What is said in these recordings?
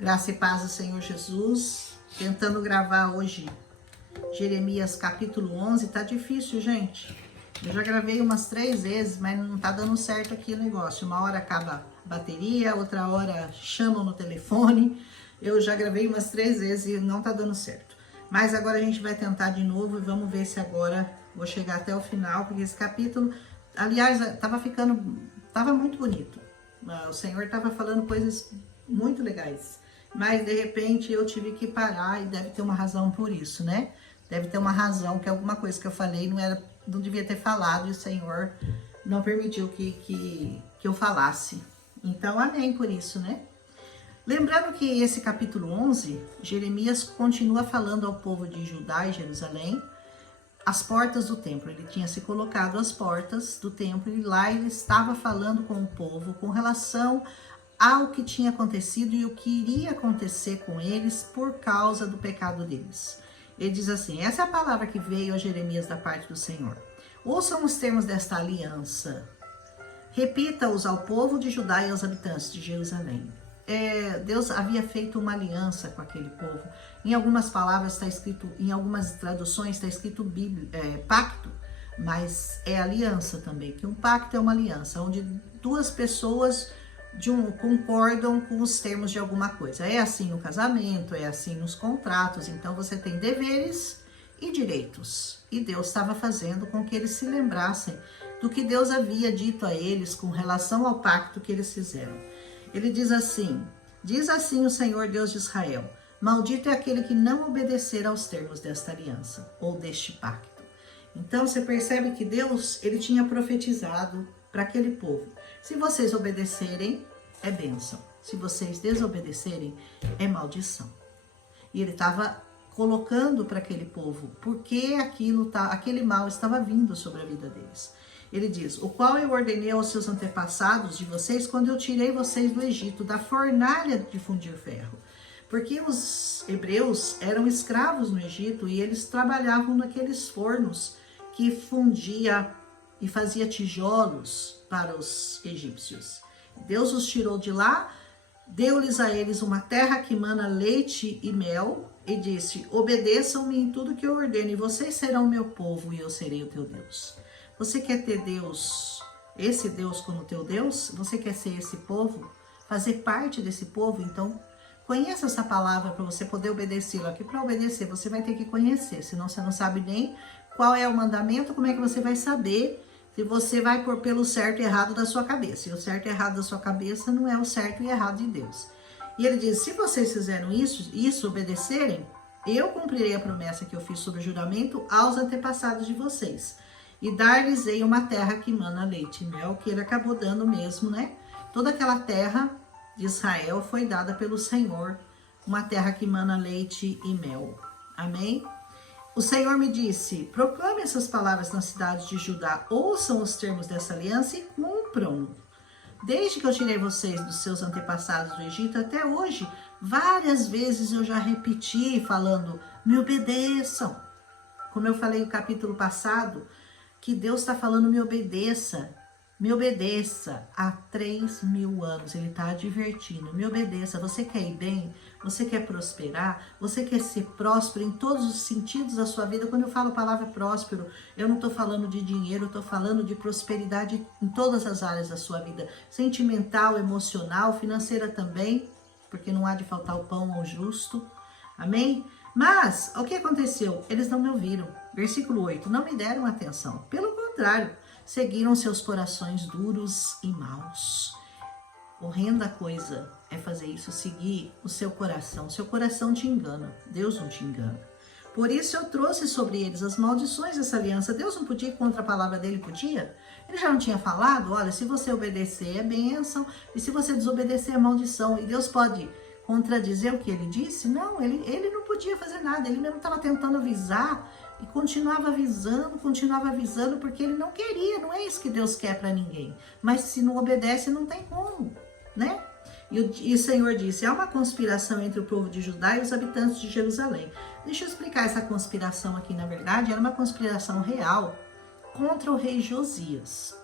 Graça e paz do Senhor Jesus. Tentando gravar hoje Jeremias capítulo 11. Tá difícil, gente. Eu já gravei umas 3 vezes, mas não tá dando certo aqui o negócio. Uma hora acaba a bateria, outra hora chamam no telefone. Eu já gravei umas 3 vezes e não tá dando certo. Mas agora a gente vai tentar de novo e vamos ver se agora vou chegar até o final, porque esse capítulo, aliás, tava muito bonito. O Senhor tava falando coisas muito legais. Mas de repente eu tive que parar e deve ter uma razão por isso, né? Deve ter uma razão, que alguma coisa que eu falei não devia ter falado e o Senhor não permitiu que eu falasse. Então, amém por isso, né? Lembrando que esse capítulo 11, Jeremias continua falando ao povo de Judá e Jerusalém as portas do templo. Ele tinha se colocado às portas do templo e lá ele estava falando com o povo com relação ao que tinha acontecido e o que iria acontecer com eles por causa do pecado deles. Ele diz assim: essa é a palavra que veio a Jeremias da parte do Senhor. Ouçam os termos desta aliança. Repita-os ao povo de Judá e aos habitantes de Jerusalém. Deus havia feito uma aliança com aquele povo. Em algumas palavras está escrito, em algumas traduções está escrito pacto, mas é aliança também, que um pacto é uma aliança, onde duas pessoas concordam com os termos de alguma coisa. É assim no casamento, é assim nos contratos. Então você tem deveres e direitos. E Deus estava fazendo com que eles se lembrassem do que Deus havia dito a eles com relação ao pacto que eles fizeram. Ele diz assim o Senhor Deus de Israel: maldito é aquele que não obedecer aos termos desta aliança ou deste pacto. Então você percebe que Deus, ele tinha profetizado para aquele povo: se vocês obedecerem, é bênção. Se vocês desobedecerem, é maldição. E ele estava colocando para aquele povo porque aquele mal estava vindo sobre a vida deles. Ele diz: o qual eu ordenei aos seus antepassados de vocês quando eu tirei vocês do Egito, da fornalha de fundir ferro. Porque os hebreus eram escravos no Egito e eles trabalhavam naqueles fornos que fundia e fazia tijolos para os egípcios. Deus os tirou de lá, deu-lhes a eles uma terra que mana leite e mel e disse: obedeçam-me em tudo que eu ordeno e vocês serão meu povo e eu serei o teu Deus. Você quer ter Deus, esse Deus como teu Deus? Você quer ser esse povo? Fazer parte desse povo? Então, conheça essa palavra para você poder obedecê-la. Aqui para obedecer, você vai ter que conhecer, senão você não sabe nem qual é o mandamento, como é que você vai saber se você vai por pelo certo e errado da sua cabeça. E o certo e errado da sua cabeça não é o certo e errado de Deus. E ele diz: se vocês fizeram isso, obedecerem, eu cumprirei a promessa que eu fiz sob o juramento aos antepassados de vocês. E dar-lhes-ei uma terra que mana leite e mel, que ele acabou dando mesmo, né? Toda aquela terra de Israel foi dada pelo Senhor, uma terra que mana leite e mel. Amém? O Senhor me disse: proclame essas palavras nas cidades de Judá, ouçam os termos dessa aliança e cumpram. Desde que eu tirei vocês dos seus antepassados do Egito até hoje, várias vezes eu já repeti falando: me obedeçam. Como eu falei no capítulo passado, que Deus está falando: me obedeça há 3.000 anos. Ele está advertindo: me obedeça. Você quer ir bem? Você quer prosperar? Você quer ser próspero em todos os sentidos da sua vida? Quando eu falo a palavra próspero, eu não estou falando de dinheiro, eu estou falando de prosperidade em todas as áreas da sua vida, sentimental, emocional, financeira também, porque não há de faltar o pão ao justo. Amém? Mas, o que aconteceu? Eles não me ouviram. Versículo 8, não me deram atenção. Pelo contrário, seguiram seus corações duros e maus. Horrenda coisa é fazer isso, seguir o seu coração. Seu coração te engana, Deus não te engana. Por isso eu trouxe sobre eles as maldições dessa aliança. Deus não podia ir contra a palavra dele? Podia? Ele já não tinha falado? Olha, se você obedecer é bênção, e se você desobedecer é maldição. E Deus pode contradizer o que ele disse? Não, ele não podia fazer nada. Ele mesmo estava tentando avisar e continuava avisando, porque ele não queria. Não é isso que Deus quer para ninguém. Mas se não obedece, não tem como, né? E o Senhor disse: há uma conspiração entre o povo de Judá e os habitantes de Jerusalém. Deixa eu explicar essa conspiração aqui. Na verdade, era uma conspiração real contra o rei Josias.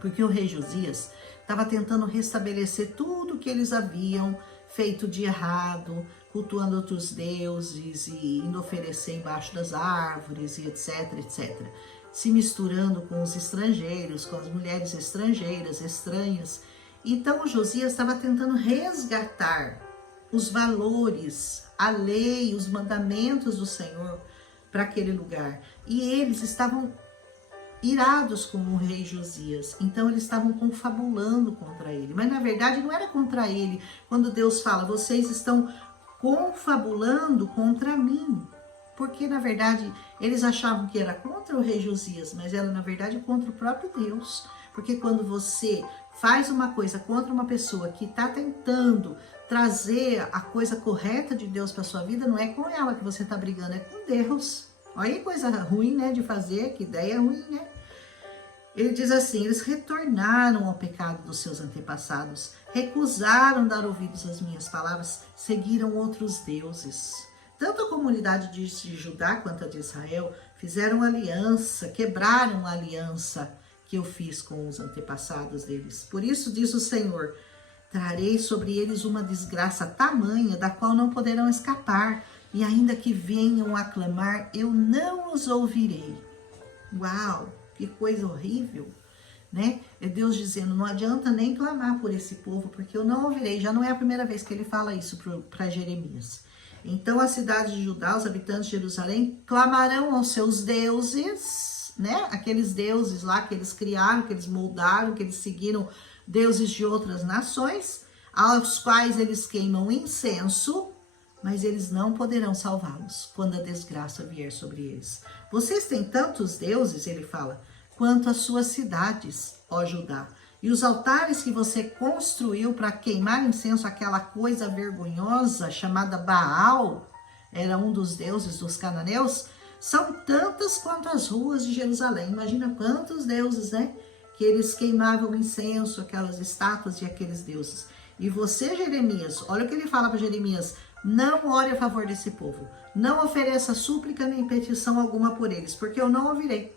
Porque o rei Josias estava tentando restabelecer tudo que eles haviam feito de errado, cultuando outros deuses e indo oferecer embaixo das árvores e etc, etc. Se misturando com os estrangeiros, com as mulheres estrangeiras, estranhas. Então o Josias estava tentando resgatar os valores, a lei, os mandamentos do Senhor para aquele lugar. E eles estavam irados com o rei Josias, então eles estavam confabulando contra ele. Mas na verdade não era contra ele, quando Deus fala, vocês estão confabulando contra mim. Porque na verdade eles achavam que era contra o rei Josias, mas era na verdade contra o próprio Deus. Porque quando você faz uma coisa contra uma pessoa que está tentando trazer a coisa correta de Deus para sua vida, não é com ela que você está brigando, é com Deus. Olha que coisa ruim, né, de fazer, que ideia ruim, né? Ele diz assim, eles retornaram ao pecado dos seus antepassados, recusaram dar ouvidos às minhas palavras, seguiram outros deuses. Tanto a comunidade de Judá quanto a de Israel fizeram aliança, quebraram a aliança que eu fiz com os antepassados deles. Por isso diz o Senhor, trarei sobre eles uma desgraça tamanha, da qual não poderão escapar, e ainda que venham a clamar, eu não os ouvirei. Uau, que coisa horrível, né? É Deus dizendo, não adianta nem clamar por esse povo, porque eu não ouvirei. Já não é a primeira vez que ele fala isso para Jeremias. Então a cidade de Judá, os habitantes de Jerusalém, clamarão aos seus deuses, né? Aqueles deuses lá que eles criaram, que eles moldaram, que eles seguiram, deuses de outras nações, aos quais eles queimam incenso, mas eles não poderão salvá-los quando a desgraça vier sobre eles. Vocês têm tantos deuses, ele fala, quanto as suas cidades, ó Judá. E os altares que você construiu para queimar incenso, aquela coisa vergonhosa chamada Baal, era um dos deuses dos cananeus, são tantas quanto as ruas de Jerusalém. Imagina quantos deuses, né? Que eles queimavam incenso, aquelas estátuas e aqueles deuses. E você, Jeremias, olha o que ele fala para Jeremias, não ore a favor desse povo, não ofereça súplica nem petição alguma por eles, porque eu não ouvirei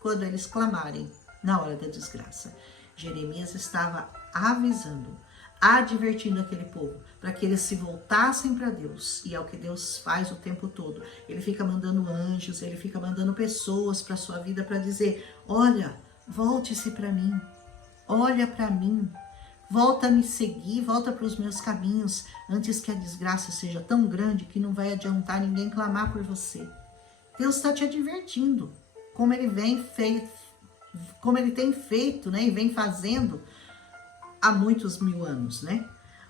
quando eles clamarem na hora da desgraça. Jeremias estava avisando, advertindo aquele povo, para que eles se voltassem para Deus, e é o que Deus faz o tempo todo. Ele fica mandando anjos, ele fica mandando pessoas para a sua vida para dizer, olha, volte-se para mim, olha para mim, volta a me seguir, volta para os meus caminhos, antes que a desgraça seja tão grande que não vai adiantar ninguém clamar por você. Deus está te advertindo, como ele tem feito, né, e vem fazendo há muitos mil anos, né?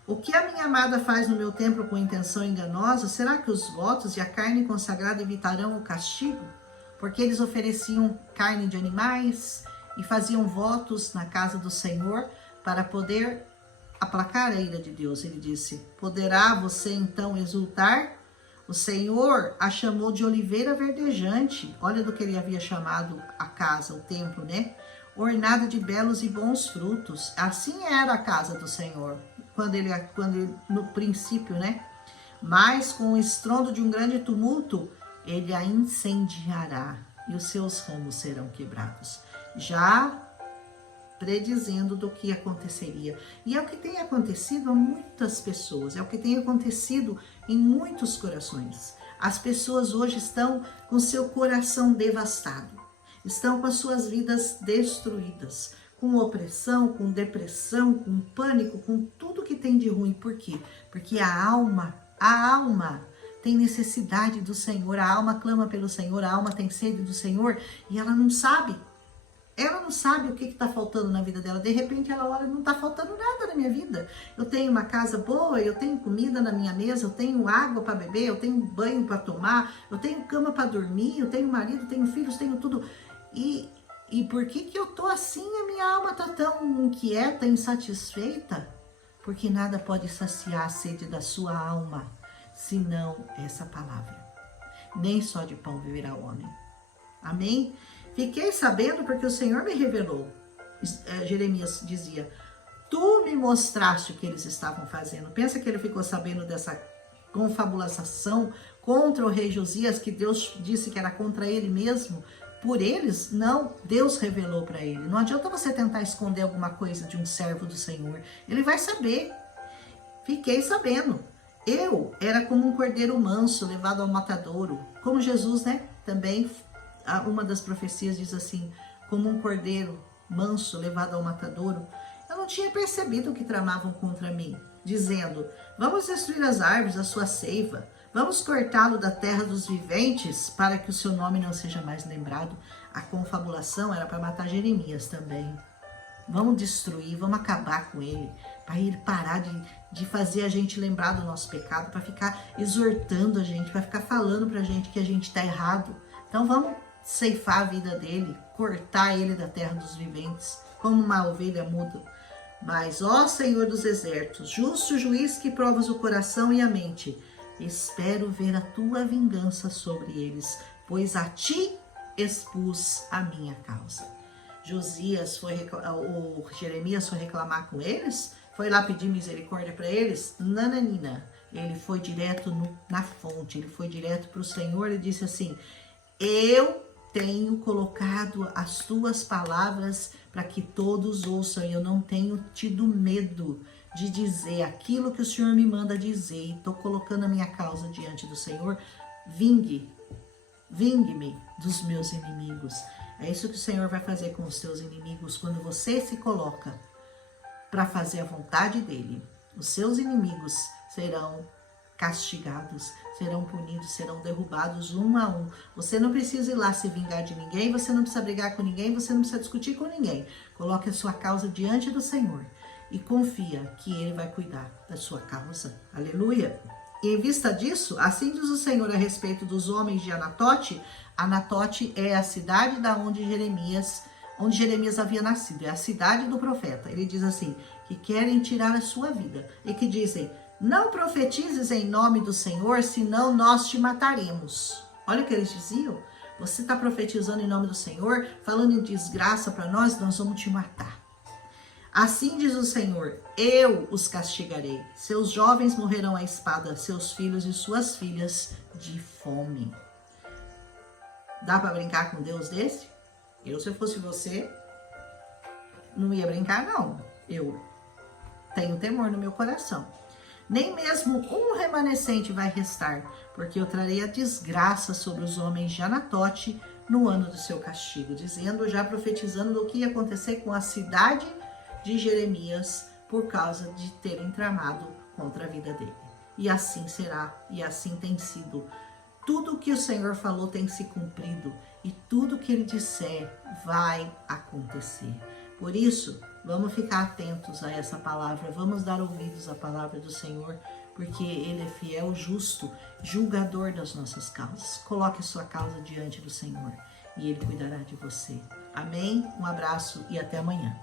O que a minha amada faz no meu templo com intenção enganosa, será que os votos e a carne consagrada evitarão o castigo? Porque eles ofereciam carne de animais e faziam votos na casa do Senhor, para poder aplacar a ira de Deus. Ele disse, poderá você então exultar? O Senhor a chamou de oliveira verdejante. Olha do que ele havia chamado a casa, o templo, né? Ornada de belos e bons frutos. Assim era a casa do Senhor, quando no princípio, né? Mas com o estrondo de um grande tumulto, ele a incendiará e os seus ramos serão quebrados. Já predizendo do que aconteceria. E é o que tem acontecido a muitas pessoas, é o que tem acontecido em muitos corações. As pessoas hoje estão com seu coração devastado, estão com as suas vidas destruídas, com opressão, com depressão, com pânico, com tudo que tem de ruim. Por quê? Porque a alma tem necessidade do Senhor, a alma clama pelo Senhor, a alma tem sede do Senhor e ela não sabe. Ela não sabe o que está faltando na vida dela. De repente ela olha, não está faltando nada na minha vida. Eu tenho uma casa boa, eu tenho comida na minha mesa, eu tenho água para beber, eu tenho banho para tomar, eu tenho cama para dormir, eu tenho marido, tenho filhos, tenho tudo. E por que eu tô assim? A minha alma está tão inquieta, insatisfeita? Porque nada pode saciar a sede da sua alma, senão essa palavra. Nem só de pão viverá o homem. Amém? Fiquei sabendo porque o Senhor me revelou. Jeremias dizia, tu me mostraste o que eles estavam fazendo. Pensa que ele ficou sabendo dessa confabulação contra o rei Josias, que Deus disse que era contra ele mesmo, por eles? Não, Deus revelou para ele. Não adianta você tentar esconder alguma coisa de um servo do Senhor. Ele vai saber. Fiquei sabendo. Eu era como um cordeiro manso levado ao matadouro. Como Jesus, né? Também, uma das profecias diz assim, como um cordeiro manso levado ao matadouro. Eu não tinha percebido o que tramavam contra mim, dizendo, vamos destruir as árvores, a sua seiva. Vamos cortá-lo da terra dos viventes, para que o seu nome não seja mais lembrado. A confabulação era para matar Jeremias também. Vamos destruir, vamos acabar com ele, para ele parar de fazer a gente lembrar do nosso pecado, para ficar exortando a gente, para ficar falando para a gente que a gente está errado. Então vamos ceifar a vida dele, cortar ele da terra dos viventes, como uma ovelha muda. Mas, ó Senhor dos exércitos, justo juiz que provas o coração e a mente, espero ver a tua vingança sobre eles, pois a ti expus a minha causa. Jeremias foi reclamar com eles, foi lá pedir misericórdia para eles, nananina. Ele foi direto na fonte, ele foi direto para o Senhor e disse assim, eu tenho colocado as tuas palavras para que todos ouçam, e eu não tenho tido medo de dizer aquilo que o Senhor me manda dizer, e estou colocando a minha causa diante do Senhor. Vingue-me dos meus inimigos. É isso que o Senhor vai fazer com os teus inimigos quando você se coloca para fazer a vontade dele. Os seus inimigos serão castigados, serão punidos, serão derrubados um a um. Você não precisa ir lá se vingar de ninguém, você não precisa brigar com ninguém, você não precisa discutir com ninguém. Coloque a sua causa diante do Senhor e confia que ele vai cuidar da sua causa. Aleluia! E em vista disso, assim diz o Senhor a respeito dos homens de Anatote. Anatote é a cidade onde Jeremias havia nascido, é a cidade do profeta. Ele diz assim, que querem tirar a sua vida e que dizem, não profetizes em nome do Senhor, senão nós te mataremos. Olha o que eles diziam, você está profetizando em nome do Senhor, falando em desgraça para nós vamos te matar. Assim diz o Senhor, eu os castigarei, seus jovens morrerão à espada, seus filhos e suas filhas de fome. Dá para brincar com Deus desse? Eu, se eu fosse você, não ia brincar não. Eu tenho temor no meu coração. Nem mesmo um remanescente vai restar, porque eu trarei a desgraça sobre os homens de Anatote no ano do seu castigo, dizendo, já profetizando do que ia acontecer com a cidade de Jeremias por causa de terem tramado contra a vida dele. E assim será, e assim tem sido. Tudo o que o Senhor falou tem se cumprido, e tudo que ele disser vai acontecer. Por isso, vamos ficar atentos a essa palavra, vamos dar ouvidos à palavra do Senhor, porque ele é fiel, justo, julgador das nossas causas. Coloque a sua causa diante do Senhor e ele cuidará de você. Amém? Um abraço e até amanhã.